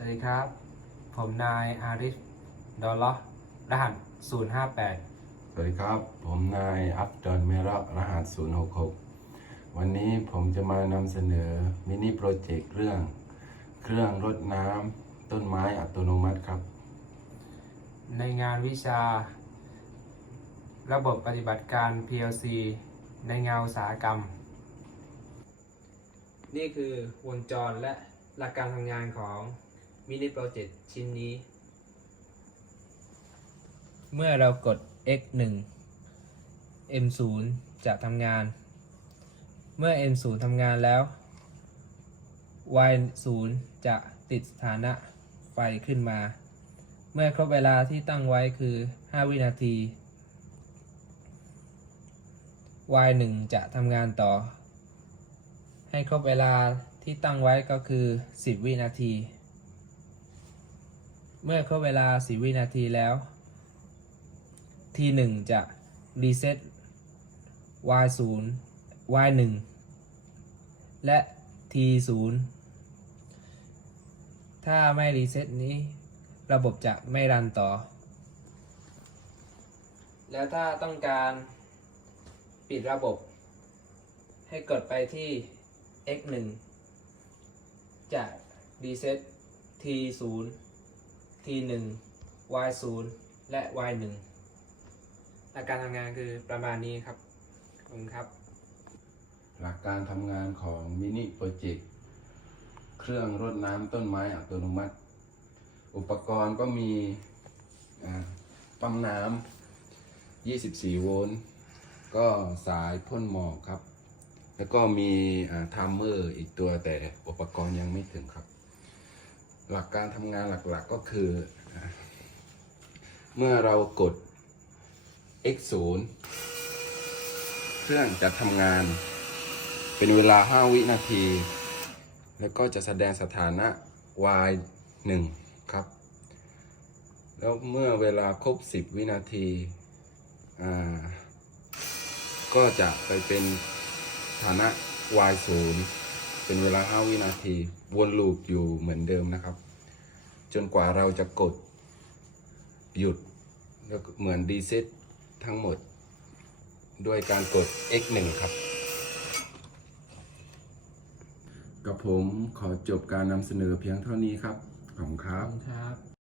วัสดีครับ ผมนายอาริฟดอลลอรหัส 058 สวัสดีครับ ผมนายอัฟดอนเมรรหัส 066 วันนี้ผมจะมานำเสนอมินิโปรเจกต์เรื่อง เครื่องรดน้ำต้นไม้อัตโนมัติครับ ในงานวิชา ระบบปฏิบัติการ PLC ในงานอุตสาหกรรม นี่คือวงจรและหลักการทำงานของ มินิโปรเจกต์ชิ้นนี้ เมื่อเรากด X1 M0 จะทำงาน เมื่อ M0 ทำงานแล้ว Y0 จะติดสถานะไฟขึ้นมา เมื่อครบเวลาที่ตั้งไว้คือ 5 วินาที Y1 จะทำงานต่อ ให้ครบเวลาที่ตั้งไว้ก็คือ 10 วินาที เมื่อครบเวลา 10 วินาทีแล้ว T1 จะรีเซ็ต Y0 Y1 และ T0 ถ้าไม่รีเซ็ตนี้ ระบบจะไม่รันต่อ แล้วถ้าต้องการปิดระบบ ให้กดไปที่ X1 จะรีเซ็ต t 1 Y0 และ Y1 หลักการทำงานคือประมาณนี้ครับขอบคุณครับ หลักการทำงานของมินิโปรเจกต์เครื่องรดน้ำต้นไม้อัตโนมัติ อุปกรณ์ก็มีปั๊มน้ำ 24 โวลต์ ก็สายพ่นหมอกครับ แล้วก็มีไทม์เมอร์อีกตัวแต่อุปกรณ์ยังไม่ถึงครับ หลักการทำงานหลักๆก็คือ เมื่อเรากด X0 เครื่องจะทำงาน เป็นเวลา 5 วินาที แล้วก็จะแสดงสถานะ y 1ครับ แล้วเมื่อเวลาครบ 10 วินาทีาก็จะไปเป็นฐานะ y 0เป็นเวลา 5 วินาที วนลูปอยู่เหมือนเดิมนะครับ จนกว่าเราจะกดหยุดแล้วก็เหมือนรีเซ็ตทั้งหมด ด้วยการกด X1 ครับ กับผมขอจบการนำเสนอเพียงเท่านี้ครับ ขอบคุณครับ